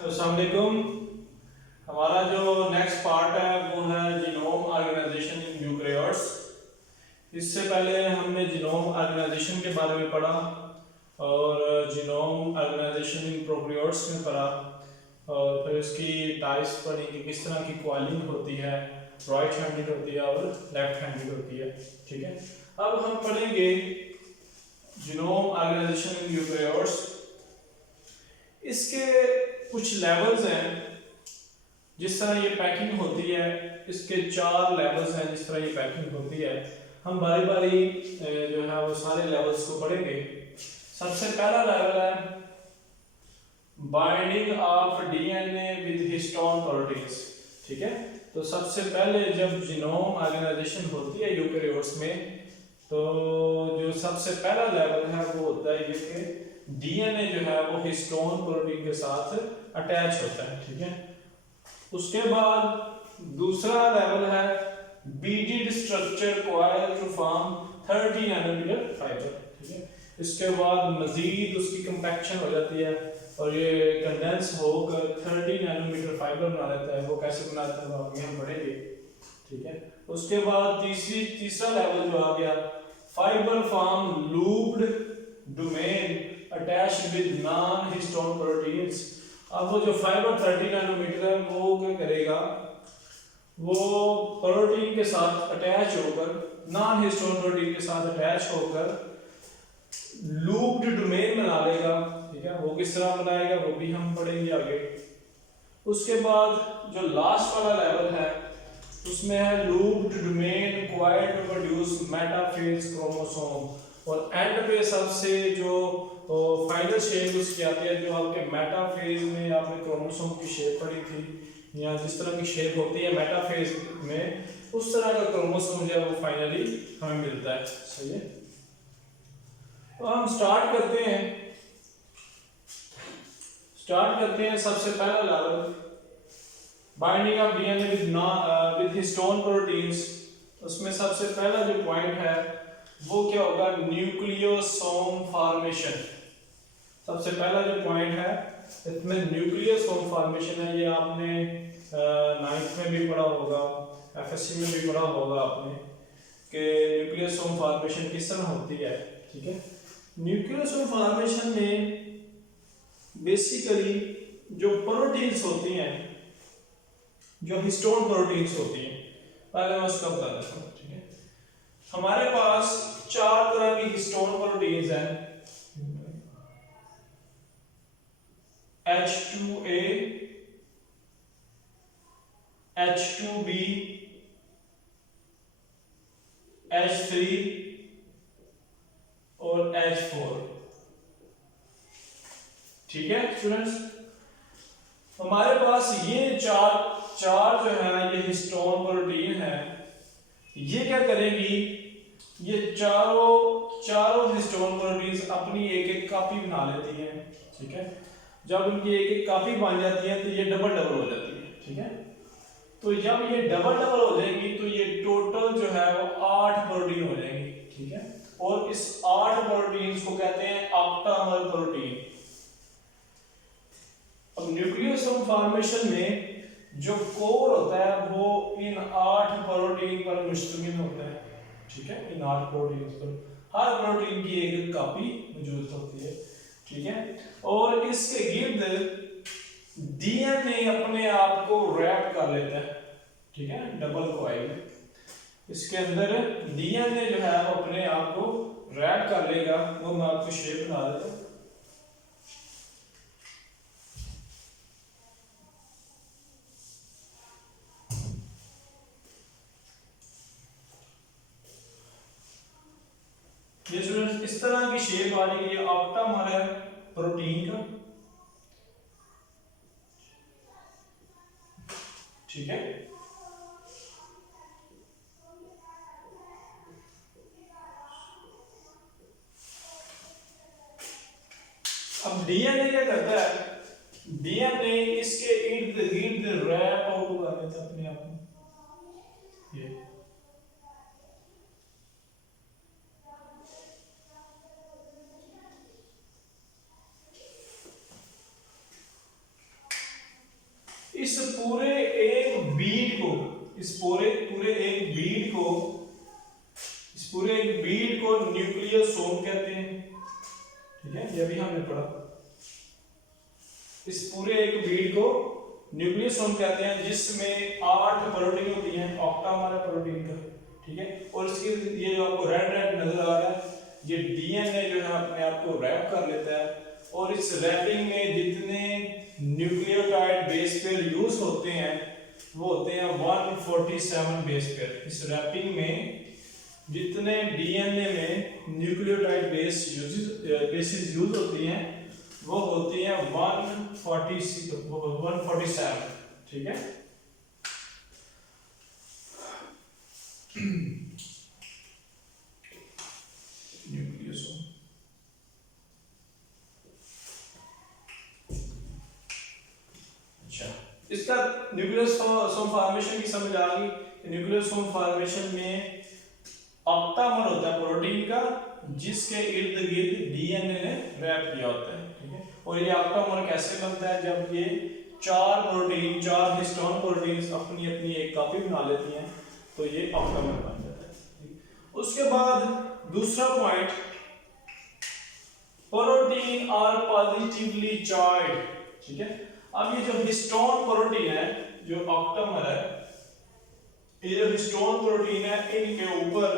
अस्सलाम वालेकुम। हमारा जो नेक्स्ट पार्ट है वो है जीनोम ऑर्गेनाइजेशन इन यूकैरियोट्स। इससे पहले हमने जीनोम ऑर्गेनाइजेशन के बारे में पढ़ा और जीनोम ऑर्गेनाइजेशन इन प्रोकैरियोट्स में पढ़ा और फिर उसकी टाइप्स पढ़ी कि किस तरह की कॉइलिंग होती है, राइट हैंडेड होती है और लेफ्ट हैंडेड होती है। ठीक है, अब हम पढ़ेंगे जीनोम ऑर्गेनाइजेशन इन यूकैरियोट्स। इसके कुछ लेवल्स हैं। जिस तरह ये पैकिंग होती है, इसके 4 लेवल्स हैं। जिस तरह ये पैकिंग होती है, हम बारी बारी जो है वो सारे लेवल्स को पढ़ेंगे। सबसे पहला लेवल है binding of DNA with histone proteins. ठीक है, तो सबसे पहले जब जीनोम ऑर्गेनाइजेशन होती है यूकैरियोट्स में, तो जो सबसे पहला लेवल है वो होता है ये कि डीएनए जो है वो हिस्टोन प्रोटीन के साथ अटैच होता है। ठीक है, उसके बाद दूसरा लेवल है beaded structure coil to form 30 nanometre fibre. ठीक है, इसके बाद मजीद उसकी कंपैक्शन हो जाती है और ये कंडेंस होकर 30 नैनोमीटर फाइबर बना लेता है। वो कैसे बनाता है वो आगे हम पढ़ेंगे। ठीक है, उसके बाद तीसरा लेवल जो आ गया, fibre form looped domain attached with non histone proteins. अब वो जो फाइबर 30 नैनोमीटर है वो क्या करेगा, वो प्रोटीन के साथ अटैच होकर, नॉन हिस्टोन प्रोटीन के साथ अटैच होकर लूप्ड डोमेन बना लेगा। ठीक है, वो किस तरह बनाएगा वो भी हम पढ़ेंगे आगे। उसके बाद जो लास्ट वाला लेवल है उसमें है looped domain required to produce metaphase chromosome. और एंड पे सबसे जो फाइनल शेप उसकी आती है, जो आपके मेटाफेज में आपने क्रोमोसोम की शेप पढ़ी थी, या जिस तरह की शेप होती है मेटाफेज में, उस तरह का क्रोमोसोम जो है वो फाइनली हमें मिलता है। सही है, तो हम स्टार्ट करते हैं सबसे पहला level binding of DNA with histone proteins. उसमें सबसे पहला जो पॉइंट है वो क्या होगा, न्यूक्लियोसोम फॉर्मेशन। सबसे पहला जो पॉइंट है इसमें न्यूक्लियोसोम फॉर्मेशन है। ये आपने 9th में भी पढ़ा होगा, एफएससी में भी पढ़ा होगा आपने कि न्यूक्लियोसोम फॉर्मेशन किस तरह होती है। ठीक है, न्यूक्लियोसोम फॉर्मेशन में बेसिकली जो प्रोटीन्स होती हैं, जो हिस्टोन प्रोटीन्स होती हैं, पहले मैं उसका बता देता हूँ। ठीक है, हमारे पास 4 तरह की हिस्टोन प्रोटीन्स हैं, H2A, H2B, H3 और H4। ठीक है स्टूडेंट्स, हमारे पास ये चार जो है ये हिस्टोन प्रोटीन है। ये क्या करेगी, ये चारों हिस्टोन प्रोटीन्स अपनी एक एक कॉपी बना लेती हैं। ठीक है, जब उनकी एक एक कॉपी बन जाती है तो ये डबल हो जाती है। ठीक है, तो जब ये डबल हो जाएगी तो ये टोटल जो है वो 8 प्रोटीन हो जाएंगी। ठीक है, और इस 8 प्रोटीन्स को कहते हैं ऑक्टामर प्रोटीन। अब न्यूक्लियोसोम फॉर्मेशन में जो कोर होता है वो इन 8 प्रोटीन पर मुश्तमिल होता है। ठीक है, इन 8 प्रोटीन पर हर प्रोटीन की एक कॉपी मौजूद होती है। ठीक है, और इसके गिर्द डीएनए अपने आप को रैप कर लेता है। ठीक है, डबल कॉइल, इसके अंदर डीएनए जो है वो अपने आप को रैप कर लेगा। वो मैं आपको शेप बना देता हूं। ये स्टूडेंट्स इस तरह की शेप आ रही है, ऑक्टामर है प्रोटीन का। ठीक है, अब डीएनए क्या करता है, डीएनए इसके इर्द गिर्द रैप आउट कर लेता है अपने आप को। ये इस पूरे एक बीड को, इस पूरे पूरे एक बीड को, इस पूरे एक बीड को न्यूक्लियोसोम कहते हैं। ठीक है, ये भी हमने पढ़ा। इस पूरे एक बीड को न्यूक्लियोसोम कहते हैं, जिसमें 8 प्रोटीन होती हैं, ऑक्टामर है प्रोटीन का। ठीक है, और इसके ये जो आपको रेड रेड नजर आ रहा है, ये डीएनए जो है अपने आप को रैप कर लेता है, और इस रैपिंग में जितने न्यूक्लियोटाइड बेस पेयर यूज होते हैं वो होते हैं 147 बेस पेयर। इस रैपिंग में जितने डीएनए में न्यूक्लियोटाइड बेसिस यूज होती हैं वो होती हैं 147। ठीक है, न्यूक्लियोसोम। अच्छा, इसका न्यूक्लियोसोम फॉर्मेशन की समझ आ गई। न्यूक्लियोसोम फॉर्मेशन में ऑक्टामर होता है प्रोटीन का, जिसके इर्द गिर्द डीएनए ने रैप किया होता है। ठीक है, और ये ऑक्टामर कैसे बनता है? जब ये 4 प्रोटीन, 4 हिस्टोन प्रोटीन्स अपनी अपनी एक कॉपी बना लेती हैं तो ये ऑक्टामर बन जाता है। उसके बाद दूसरा point, protein are positively charge. ठीक है, अब ये जो हिस्टोन प्रोटीन है, जो ऑक्टामर है, ये जो हिस्टोन प्रोटीन है, इनके ऊपर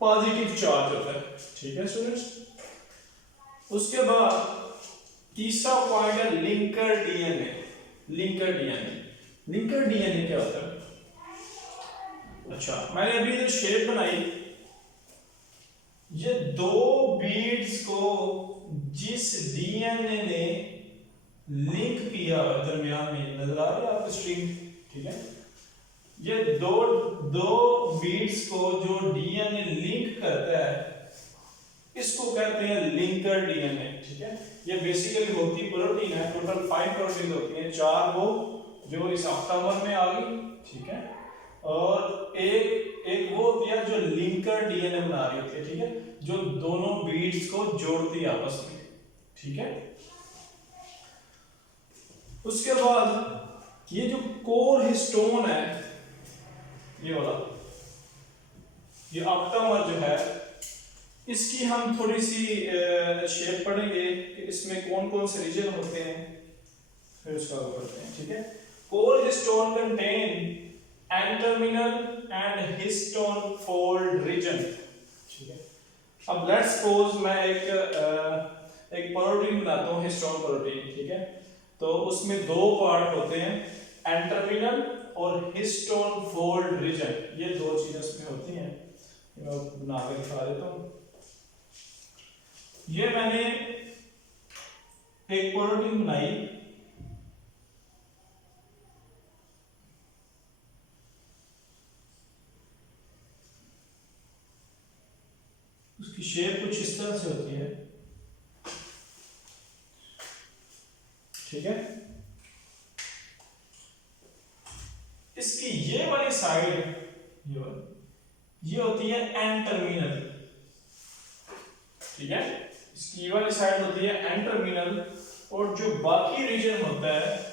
पॉजिटिव चार्ज होता है। ठीक है स्टूडेंट्स, उसके बाद तीसरा पॉइंट है linker DNA. Linker DNA, linker DNA क्या होता है? अच्छा, मैंने अभी जो शेप बनाई, ये 2 बीड्स को जिस डीएनए ने लिंक किया दरमियान में, नजर आ रही है आपको स्ट्रिंग? ठीक है, ये दो बीड्स को जो डीएनए लिंक करता है इसको कहते हैं लिंकर डीएनए। ठीक है, ये बेसिकली होती प्रोटीन है, टोटल 5 प्रोटीन होती हैं, 4 वो जो इस ऑक्टामर में आ गई। ठीक है, और एक वो होती है जो लिंकर डीएनए बना रही होती है। ठीक है, जो दोनों बीड्स को जोड़ती है आपस में। ठीक है, उसके बाद ये जो कोर हिस्टोन है, ये वाला, ये ऑक्टामर जो है, इसकी हम थोड़ी सी शेप पढ़ेंगे कि इसमें कौन कौन से रीजन होते हैं, फिर उसका पढ़ते हैं। ठीक है, core histone contain N terminal and histone fold region. ठीक है, अब लेट्स सपोज मैं एक प्रोटीन बनाता हूँ, हिस्टोन प्रोटीन। ठीक है, तो उसमें 2 पार्ट होते हैं, एंटरमिनल और हिस्टोन फोल्ड रीजन। ये 2 चीजें इसमें होती हैं, मैं बना के दिखा देता हूँ। ये मैंने एक प्रोटीन बनाई, उसकी शेप कुछ इस तरह से होती है। ठीक है, इसकी ये वाली साइड, ये होती है एंटरमिनल। ठीक है, इसकी ये वाली साइड होती है एंटरमिनल, और जो बाकी रीजन होता है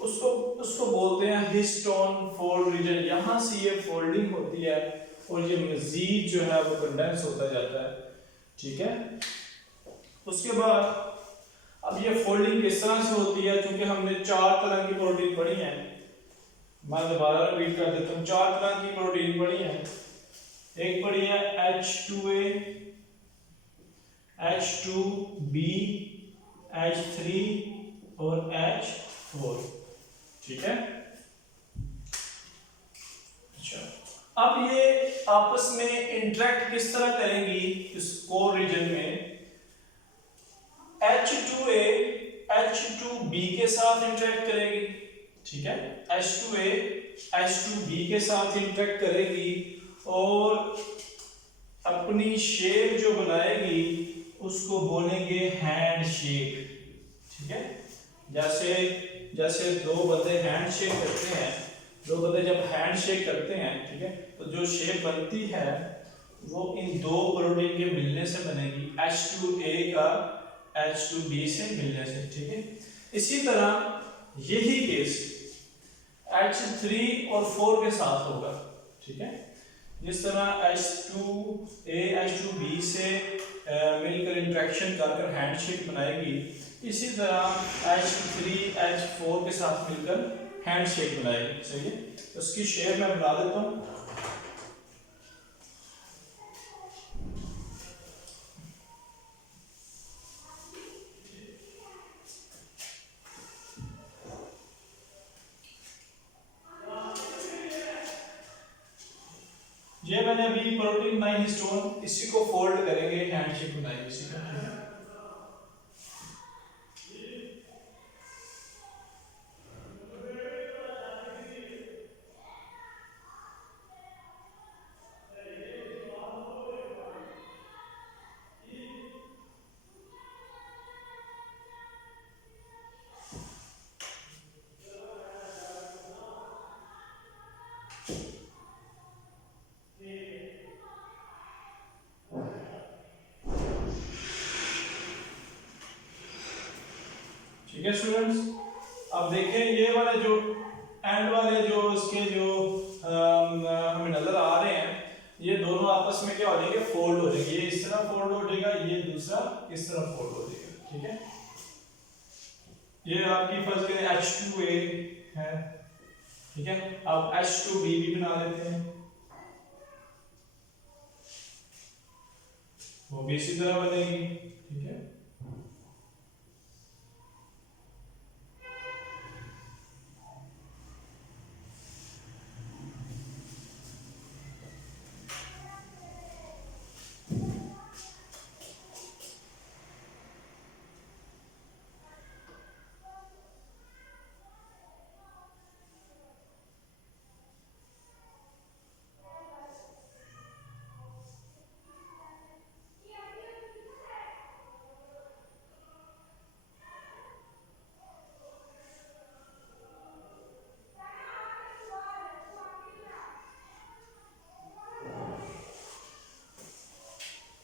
उसको बोलते हैं हिस्टोन फोल्ड रीजन। यहां से ये फोल्डिंग होती है और ये मजीद जो है वो कंडेंस होता जाता है। ठीक है, उसके बाद अब ये फोल्डिंग किस तरह से होती है, क्योंकि हमने 4 तरह की प्रोटीन पढ़ी है, मैं दोबारा रिपीट कर देता हूँ। 4 तरह की प्रोटीन पढ़ी है। एक पढ़ी है H2A, H2B, H3 और H4। ठीक है, अच्छा, अब ये आपस में इंटरेक्ट किस तरह करेंगी इस कोर रीजन में? H2A H2B के साथ इंटरेक्ट करेगी। ठीक है, H2A H2B के साथ इंटरेक्ट करेगी और अपनी शेप जो बनाएगी उसको बोलेंगे हैंड शेक। ठीक है, जैसे 2 बंदे हैंड शेक करते हैं, 2 बंदे जब हैंड शेक करते हैं, ठीक है, तो जो शेप बनती है वो इन 2 प्रोटीन के मिलने से बनेगी। H2A का H2B से मिलने से, ठीक है। इसी तरह यही केस H3 और 4 के साथ होगा, ठीक है। जिस तरह H2A H2B से मिलकर इंटरेक्शन कर हैंडशेक बनाएगी, इसी तरह H3 H4 के साथ मिलकर हैंडशेक बनाएगी, सही है। उसकी शेप मैं बना देता हूँ। ये मैंने अभी प्रोटीन बनाई हिस्टोन, इसी को फोल्ड करेंगे, हैंडशेक बनाएंगे इसी का, ठीक है। ठीक है स्टूडेंट्स, अब देखें ये वाले जो एंड वाले जो इसके जो हमें नजर आ रहे हैं, ये दोनों आपस में क्या हो जाएंगे, फोल्ड हो जाएंगे। ये इस तरह फोल्ड हो जाएगा, ये दूसरा इस तरह फोल्ड हो जाएगा, ठीक है। ये आपकी फर्स्ट करें H2A है, ठीक है। अब H2B भी बना लेते हैं, वो भी इसी तरह बनेगी, ठीक है।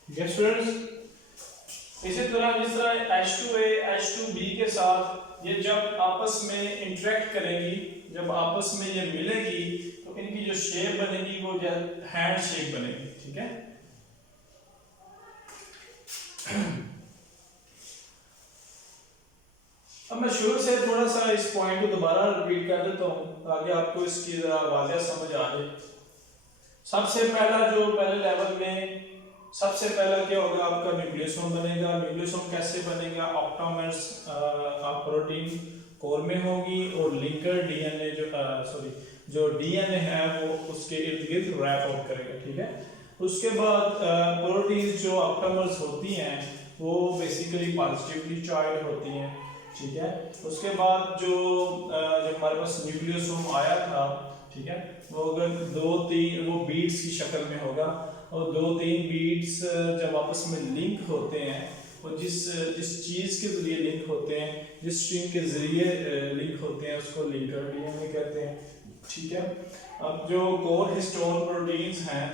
स्टूडेंट्स, इसी तरह जिस तरह H2A H2B के साथ ये जब आपस में इंटरेक्ट करेंगी, जब आपस में ये मिलेगी, तो इनकी जो शेप बनेगी वो हैंड शेप बनेगी, ठीक है। अब मैं शुरू से थोड़ा सा इस पॉइंट को दोबारा रिपीट कर देता हूँ ताकि आपको इसकी जरा वाज़ेह समझ आ जाए। सबसे पहला जो पहले लेवल में सबसे पहला क्या होगा, आपका न्यूक्लियोसोम बनेगा। न्यूक्लियोसोम कैसे बनेगा, ऑक्टामर्स प्रोटीन कोर में होगी और लिंकर डीएनए जो डीएनए है वो उसके इर्द गिर्द रैप अप करेगा, ठीक है। उसके बाद प्रोटीन जो ऑक्टामर्स होती हैं वो बेसिकली पॉजिटिवली चार्ज होती हैं, ठीक है। उसके बाद जो हमारे पास न्यूक्लियोसोम आया था, ठीक है, वो अगर 2-3 वो बीड्स की शक्ल में होगा और 2-3 बीड्स जब आपस में लिंक होते हैं, वो जिस चीज़ के जरिए लिंक होते हैं, जिस स्ट्रिंग के जरिए लिंक होते हैं, उसको लिंकर डीएनए कहते हैं, ठीक है। अब जो कोर हिस्टोन प्रोटीन्स हैं,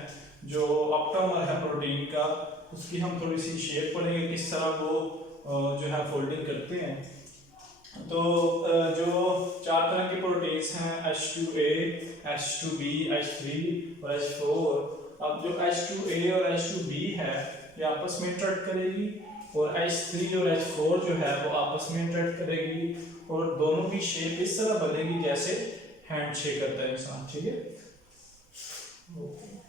जो ऑक्टामर है प्रोटीन का, उसकी हम थोड़ी सी शेप पढ़ेंगे, किस तरह वो जो है फोल्डिंग करते हैं। तो जो 4 तरह के प्रोटीन्स हैं, H2A H2B H3 और H4। अब जो H2A और H2B है ये आपस में इंटरेक्ट करेगी और H3 और H4 जो है वो आपस में इंटरेक्ट करेगी और दोनों की शेप इस तरह बनेगी जैसे हैंड शेक करता है इंसान, ठीक है। ओके।